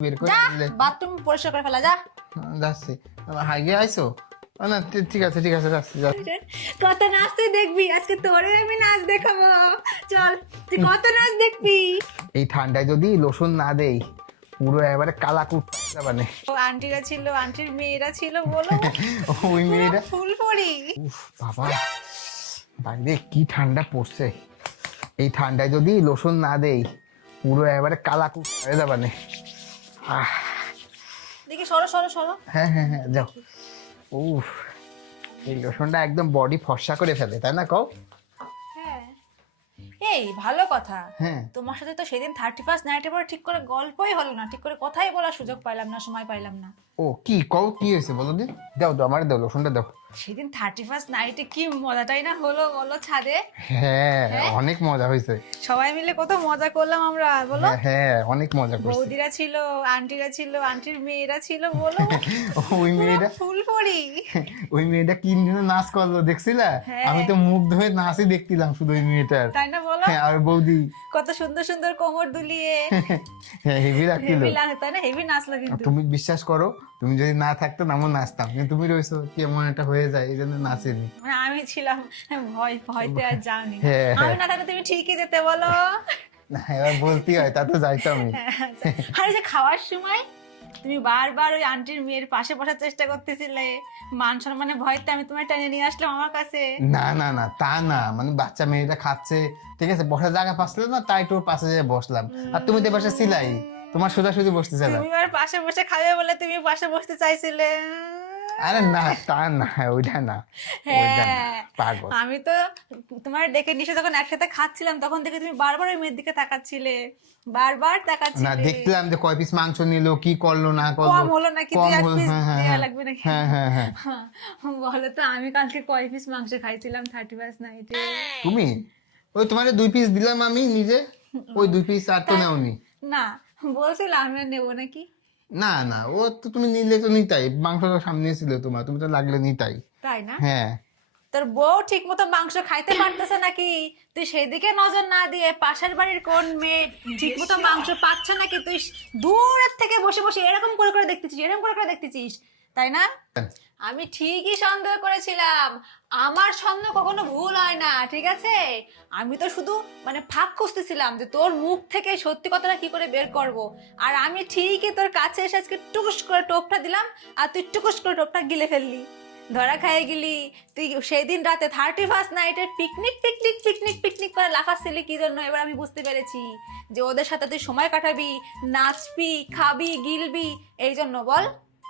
বের করে যা বাথরুম পরিষ্কার করে ফেলা যা। যাচ্ছি। হাইগে না ঠিক- আছে ঠিক আছে যাচ্ছি যাচ্ছি। কত নাচ তুই দেখবি? আজকে তোরে আমি নাচ দেখাবো। চল তুই কত নাচ দেখবি? এই ঠান্ডায় যদি লোশন না দেই পুরো এবারে কালা কুত্তা মানে ও আন্টিরা ছিল আন্টির মেয়েরা ছিল বলো। ওই মেয়েটা ফুল বাবা। বাইরে কি ঠান্ডা পড়ছে। এই ঠান্ডায় যদি লোশন না দেই পুরো এবারে কালা যাবে মানে দেখি সরো সরো সরো। হ্যাঁ হ্যাঁ হ্যাঁ যাও। উফ, এই লোশনটা একদম বডি ফর্সা করে ফেলে, তাই না কও? এই ভালো কথা। হ্যাঁ। তোমার সাথে তো সেদিন থার্টি ফার্স্ট নাইটের পরে ঠিক করে গল্পই হলো না ঠিক করে কথাই বলার সুযোগ পাইলাম না সময় পাইলাম না। ও কি কও কি হয়েছে বলো দি? দাও দাও আমার দাও লোশনটা দাও। সেদিন থার্টি ফার্স্ট নাইটে কি মজাটাই না হলো বলো ছাদে? হ্যাঁ অনেক মজা হয়েছে। সবাই মিলে কত মজা করলাম আমরা বলো। হ্যাঁ, হ্যাঁ অনেক মজা করছি। বৌদিরা ছিল আন্টিরা ছিল আন্টির মেয়েরা ছিল বলো। ওই মেয়েটা ফুল পড়ি ওই মেয়েটা কি নাচ করল দেখছিলা? হ্যাঁ। আমি তো মুগ্ধ হয়ে নাচই দেখছিলাম শুধু ওই মেয়েটার। তাই না বলো? হ্যাঁ আর বৌদি। কত সুন্দর সুন্দর কোমর দুলিয়ে। হ্যাঁ হেভি লাগছিল হেভি না হেভি নাচলো কিন্তু। তুমি বিশ্বাস করো তুমি যদি না থাকতো না আমার নাচতাম। কিন্তু তুমি রয়েছো কেমন একটা হয়ে যায় এই জন্য নাচেনি। মানে আমি ছিলাম ভয় ভয়তে আর যাওনি। হ্যাঁ, আমি হ্যাঁ। না থাকলে তুমি ঠিকই যেতে বলো। না এবার বলতেই হয় তা তো যাইতামই। আর এই যে খাওয়ার সময় তুমি বারবার ওই আন্টির মেয়ের পাশে বসার চেষ্টা করতেছিলে। মান সম্মানে ভয়তে আমি তোমার টেনে নিয়ে আসলাম আমার কাছে। না না না তা না। মানে বাচ্চা মেয়েটা খাচ্ছে। ঠিক আছে বসার জায়গা পাচ্ছিল না তাই তোর পাশে যেয়ে বসলাম। আর তুমি তো পাশে ছিলাই। তোমার সোজাসুজি বসতে চাইলে। তুমি আর পাশে বসে খাবে বলে তুমি পাশে বসতে চাইছিলে। আরে না তা না ওইটা না ওইটা না হ্যাঁ পাগল। আমি তো তোমার ডেকে যখন একসাথে খাচ্ছিলাম তখন থেকে তুমি বারবার ওই মেয়ের দিকে তাকাচ্ছিলে বারবার না দেখলাম যে কয় পিস মাংস নিলো কি করল না করল কম হলো নাকি কম হলো, পিস হ্যাঁ, হ্যাঁ, হ্যাঁ। লাগবে নাকি? হ্যাঁ হ্যাঁ হ্যাঁ। বলো তো আমি কালকে কয় পিস মাংস খাইছিলাম থার্টি ফার্স্ট নাইটে তুমি? ওই তোমার দুই পিস দিলাম আমি নিজে? ওই দুই পিস আর তো নেওনি? না বলছিলাম আমি নেব নাকি? না না ও তো তুমি নিলে তো নিতাই মাংস তো সামনে ছিল তোমার তুমি তো লাগলে নিতাই। তাই না? হ্যাঁ। তোর বউ ঠিক মতো মাংস খাইতে পারতেছে নাকি? তুই সেদিকে নজর না দিয়ে পাশের বাড়ির কোন মেয়ে ঠিক মতো মাংস পাচ্ছে নাকি? তুই দূরের থেকে বসে বসে এরকম করে করে দেখতেছিস এরকম করে করে দেখতেছিস। তাই না? আমি ঠিকই সন্দেহ করেছিলাম। আমার সন্দেহ কখনো ভুল হয় না ঠিক আছে? আমি তো শুধু মানে ফাঁক খুঁজতেছিলাম যে তোর মুখ থেকে সত্যি কথাটা কি করে বের করব। আর আমি ঠিকই তোর কাছে এসে আজকে টুকুস করে টোপটা দিলাম আর তুই টুকুস করে টোপটা গিলে ফেললি। ধরা খাইয়ে গেলি। তুই সেদিন রাতে থার্টি ফার্স্ট নাইটে পিকনিক পিকনিক পিকনিক পিকনিক করে লাফাচ্ছিলি কি জন্য? এবার আমি বুঝতে পেরেছি যে ওদের সাথে তুই সময় কাটাবি নাচবি খাবি গিলবি এই জন্য বল।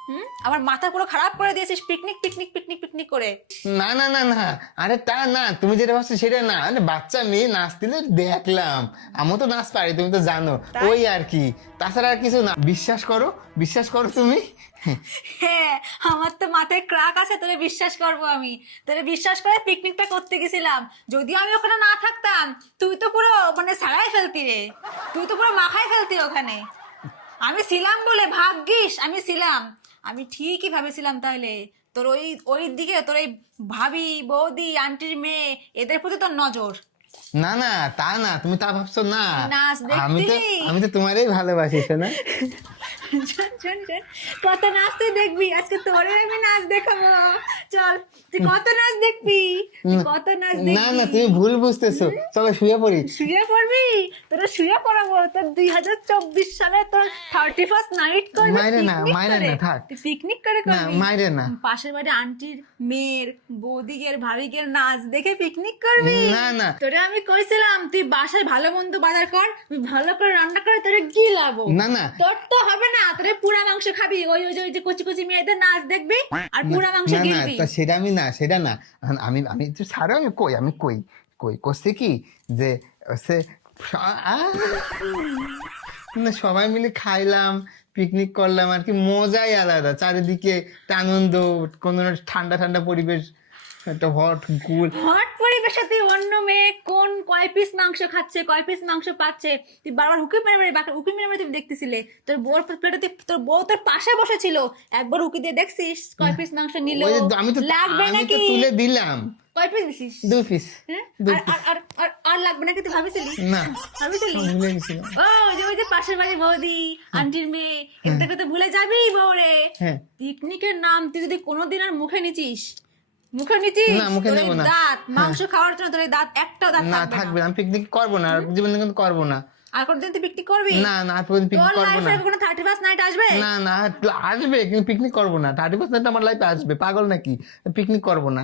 হুম? আমার মাথা পুরো খারাপ করে দিয়েছিস পিকনিক পিকনিক পিকনিক পিকনিক করে। না না না না। আরে তা না তুমি যেটা ভাবছ সেটা না। আরে বাচ্চা মেয়ে নাচ দিলে দেখলাম। আমি তো নাচ পারি তুমি তো জানো। ওই আর কি। তাছাড়া আর কিছু না। বিশ্বাস করো বিশ্বাস করো তুমি। হ্যাঁ আমার তো মাথায় ক্রাক আছে তোরে বিশ্বাস করব আমি। তোরে বিশ্বাস করে পিকনিকটা করতে গেছিলাম। যদিও আমি ওখানে না থাকতাম তুই তো পুরো মানে সারাই ফেলতি রে। তুই তো পুরো মাখাই ফেলতি ওখানে। আমি ছিলাম বলে ভাগ্যিস আমি ছিলাম। আমি ঠিকই ভাবেছিলাম তাহলে। তোর ওই ওই দিকে তোর এই ভাবি বৌদি আন্টির মেয়ে এদের প্রতি তোর নজর। না না তা না তুমি তা ভাবছ না। আমি তো আমি তো তোমারই ভালোবাসি না শোন, শোন, শোন। কত নাচ তুই দেখবি? আজকে তোরে আমি নাচ দেখাবো। চল তুই কত নাচ দেখবি? তুই কত নাচ না না তুমি ভুল বুঝতেছো। চলো শুয়ে পড়ি। শুয়ে পড়বি? তোরা শুয়ে পড়াবো। তোর দুই হাজার চব্বিশ সালে তোর থার্টি ফার্স্ট নাইট করবি মাইরে না, মাইরে না, থাক। তুই পিকনিক করে না করবি? মাইরে না। পাশের বাড়ি আন্টির মেয়ের বৌদিগের ভাবিগের নাচ দেখে পিকনিক করবি? না না। তোরে আমি কইছিলাম তুই বাসায় ভালো মন্দ বাজার কর ভালো করে রান্না করে তোরে গিলাবো। না না। তোর তো হবে না তোরে পুরা মাংস খাবি। ওই ওই যে- ওই যে কচি কচি মেয়েদের নাচ দেখবি আর পুরা মাংস না না গিলবি। তা সেটা আমি না সেটা না। আমি আমি তো ছাড়ো আমি কই আমি কই কই করছি কি? যে সে না সবাই মিলে খাইলাম পিকনিক করলাম আর কি মজাই আলাদা। চারিদিকে একটা আনন্দ কোনো ঠান্ডা ঠান্ডা পরিবেশ একটা হট গুল হট পরিবেশে তুই অন্য মেয়ে কোন কয় পিস মাংস খাচ্ছে কয় পিস মাংস পাচ্ছে? তুই বারবার উকি মেরে মেরে বাকি উকি মেরে মেরে তুমি দেখতেছিলে? তোর বউর প্লেটে তোর বউ তোর পাশে বসেছিল। একবার উকি দিয়ে দেখছিস কয় পিস মাংস নিল? আমি তো লাগবে আমি তো নাকি? তুলে দিলাম। কয় পিস দিছিস? দুই পিস হ্যাঁ? আর- আর- আর- আর- লাগবে নাকি তুই ভাবিছিলি? না। ভাবিছিলি? ভুলে গেছিলাম। ও ওই যে ওই যে পাশের বাড়ির বৌদি আন্টির মেয়ে এটাকে তো ভুলে যাবি বউরে। হ্যাঁ। পিকনিকের নাম তুই যদি কোনোদিন আর মুখে নিচিস মুখে না, মুখে নেব না। দাঁত মাংস খাওয়ার জন্য তোর দাঁত একটাও দাঁত না থাকবে আমি পিকনিক করব না আর জীবনে কিন্তু করব না। আর কোনদিন তুই পিকনিক করবি? না না আর কোনোদিন পিকনিক করব না। কোনো ফার্স্ট নাইট আসবে? না না আসবে কিন্তু পিকনিক করব না। থার্টি পার্সেন্ট আমার লাইফে আসবে। পাগল নাকি? পিকনিক করব না।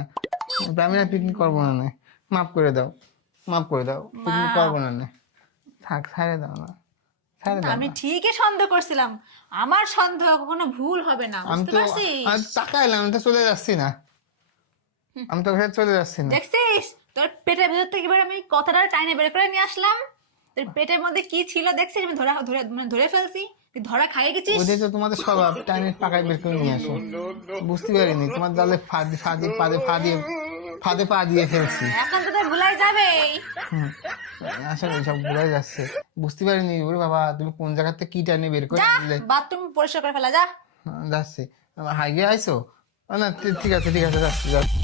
আমি না পিকনিক করব না না। মাফ করে দাও। মাফ করে দাও। পিকনিক করব না না। থাক ছাড়ে দাও না। আমি ঠিকই সন্দেহ করছিলাম। আমার সন্দেহ কখনো ভুল হবে না আমি বুঝতে তো পারছিস? তাকাইলাম তো চলে যাচ্ছি না। আমি তো ওখানে চলে যাচ্ছি না। দেখছিস? তোর পেটের ভেতর থেকে এবার আমি কথাটা টাইনে বের করে নিয়ে আসলাম। তোর পেটের মধ্যে কি ছিল দেখছিস? আমি ধরে ধরে মানে ধরে ফেলছি। তুই ধরা খাইয়ে গেছিস? ওইটাই তো তোমাদের স্বভাব টাইমের পাকায় বের করে নিয়ে আসো। বুঝতে পারিনি তোমার জালে ফাঁদে ফাঁদে ফাঁদে ফাঁদে ফাঁদে পা দিয়ে ফেলছি। এখন তো তোর ভুলাই যাবে। আশা সব ভুলে যাচ্ছে। বুঝতে পারিনি ওরে বাবা তুমি কোন জায়গাতে কি টাইনে বের করে আনলে? বাথরুম পরিষ্কার করে ফেলা যা। হ্যাঁ, যাচ্ছে। হাইগে আইসো না ঠিক আছে ঠিক আছে যাচ্ছি যাচ্ছি।